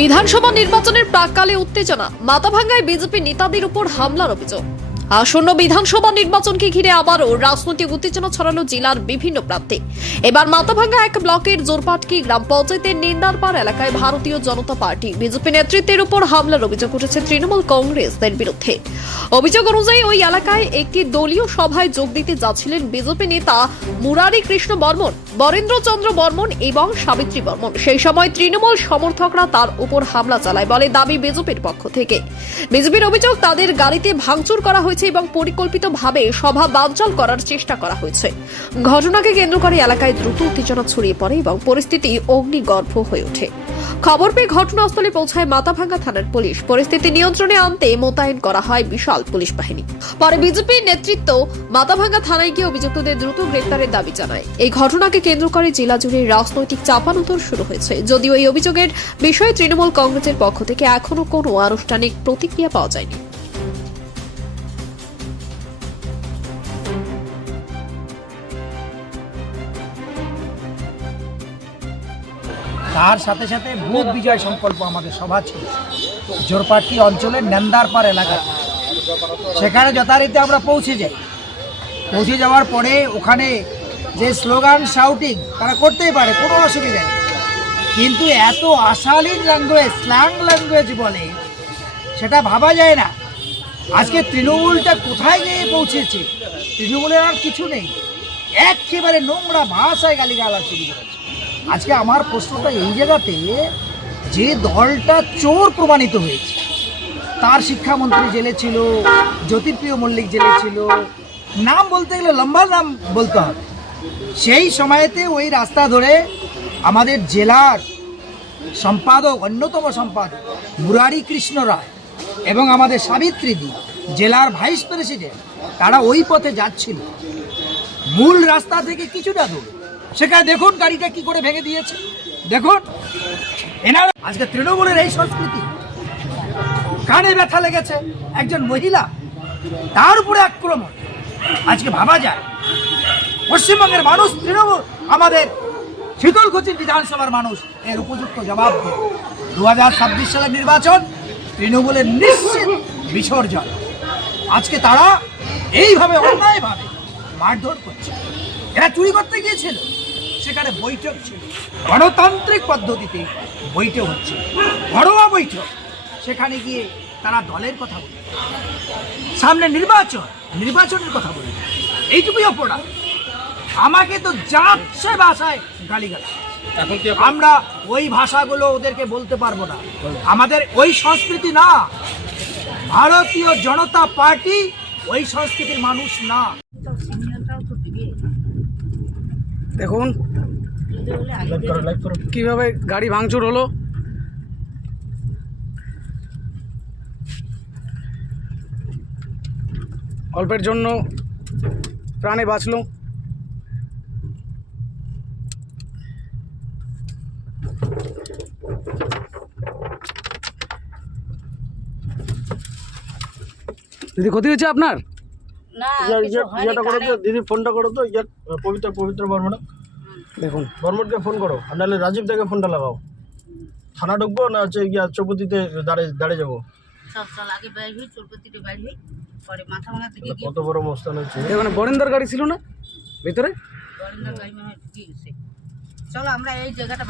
বিধানসভা নির্বাচনের প্রাক্কালে উত্তেজনা, মাথাভাঙ্গায় বিজেপি নেতাদের উপর হামলার অভিযোগ। আসন্ন বিধানসভা নির্বাচনকে ঘিরে আবারও রাজনৈতিক উত্তেজনা ছড়ালো জেলার বিভিন্ন প্রান্তে। এবার মাথাভাঙ্গা এক ব্লকের জোরপাটকি গ্রাম পঞ্চায়েতের নেন্দারপাড় এলাকায় ভারতীয় জনতা পার্টি বিজেপি নেতৃত্বের উপর হামলার অভিযোগ উঠেছে তৃণমূল কংগ্রেসের বিরুদ্ধে। অভিযোগ অনুযায়ী ওই এলাকায় একটি দলীয় সভায় যোগ দিতে যাচ্ছিলেন বিজেপি নেতা মুরারি কৃষ্ণ বর্মন, বরেন্দ্র চন্দ্র বর্মন এবং সাবিত্রী বর্মন। সেই সময় তৃণমূল সমর্থকরা তার উপর হামলা চালায় বলে দাবি বিজেপির পক্ষ থেকে। বিজেপির অভিযোগ, তাদের গাড়িতে ভাঙচুর করা হয়েছে এবং পরিকল্পিতভাবে সভা বানচাল করার চেষ্টা করা হয়েছে। ঘটনাকে কেন্দ্র করে এলাকায় দ্রুত উত্তেজনা ছড়িয়ে পড়ে এবং পরিস্থিতি অগ্নিগর্ভ হয়ে ওঠে। খবর পেয়ে ঘটনাস্থলে পৌঁছায় মাথাভাঙ্গা থানার পুলিশ। পরিস্থিতি নিয়ন্ত্রণে আনতে মোতায়েন করা হয় বিশাল পুলিশ বাহিনী। পরে বিজেপির নেতৃত্ব মাথাভাঙ্গা থানায় গিয়ে অভিযুক্তদের দ্রুত গ্রেফতারের দাবি জানায়। এই ঘটনাকে কেন্দ্র করে জেলা জুড়ে রাজনৈতিক চাপানোতর শুরু হয়েছে। যদিও এই অভিযোগের বিষয়ে তৃণমূল কংগ্রেসের পক্ষ থেকে এখনো কোনো আনুষ্ঠানিক প্রতিক্রিয়া পাওয়া যায়নি। তার সাথে সাথে বুথ বিজয় সংকল্প আমাদের সভা ছিল জোরপাটকি অঞ্চলের নেন্দারপাড় এলাকা। সেখানে যথারীতি আমরা পৌঁছে যাওয়ার পরে ওখানে যে স্লোগান শাউটিং তারা করতেই পারে, কোনো অসুবিধা নেই, কিন্তু এত অশালীন ল্যাঙ্গুয়েজ, স্ল্যাং ল্যাঙ্গুয়েজ বলে, সেটা ভাবা যায় না। আজকে তৃণমূলটা কোথায় গিয়ে পৌঁছেছে, তৃণমূলের আর কিছু নেই, একেবারে নোংরা ভাষায় গালিগালাজ শুরু করেছে। আজকে আমার প্রশ্নটা এই জায়গাতে, যে দলটা চোর প্রমাণিত হয়েছে, তার শিক্ষামন্ত্রী জেলে ছিল, জ্যোতিপ্রিয় মল্লিক জেলে ছিল, নাম বলতে গেলে লম্বা নাম বলতে হবে। সেই সময়েতে ওই রাস্তা ধরে আমাদের জেলার সম্পাদক, অন্যতম সম্পাদক মুরারি কৃষ্ণ রায় এবং আমাদের সাবিত্রীদি জেলার ভাইস প্রেসিডেন্ট, তারা ওই পথে যাচ্ছিল মূল রাস্তা থেকে কিছুটা দূর। সেখানে দেখুন গাড়িটা কি করে ভেঙে দিয়েছে, দেখুন। এনারা আজকে তৃণমূলের এই সংস্কৃতি, কানে ব্যথা লেগেছে একজন মহিলা, তার উপরে আক্রমণ। আজকে ভাবা যায় পশ্চিমবঙ্গের মানুষ, তৃণমূল, আমাদের শীতলকুচির বিধানসভার মানুষ এর উপযুক্ত জবাব দেবে। 2026 সালের নির্বাচন তৃণমূলের নিশ্চিত বিসর্জন। আজকে তারা এইভাবে অন্যায়ভাবে মারধর করছে। এরা চুরি করতে গিয়েছিল, সেখানে বৈঠক ছিল, গণতান্ত্রিক পদ্ধতিতে বৈঠক হচ্ছে, ঘরোয়া বৈঠক। সেখানে গিয়ে তারা দলের কথা বলে, সামনে নির্বাচনের কথা বলে, এইটুকুই অপরাধ। আমাকে তো যাচ্ছে ভাষায় গালিগালাজ। আমরা ওই ভাষাগুলো ওদেরকে বলতে পারবো না, আমাদের ওই সংস্কৃতি না। ভারতীয় জনতা পার্টি ওই সংস্কৃতির মানুষ না। দেখুন কিভাবে গাড়ি ভাঙচুর হলো। অল্পের জন্য প্রাণে বাঁচলো। দিদি, ক্ষতি হয়েছে আপনার? দিদি ফোনটা করো তো, পবিত্র বর্মন। দেখুন, বর্মনকে ফোন করো, আর নাহলে রাজীব থেকে ফোনটা লাগাও। থানা ঢুকবো না হচ্ছে গিয়া চৌপতিতে দাঁড়িয়ে যাবো। কত বড় মস্তান হচ্ছে। এখানে বরেন্দ্র গাড়ি ছিল না ভিতরে? চলো আমরা এই জায়গাটা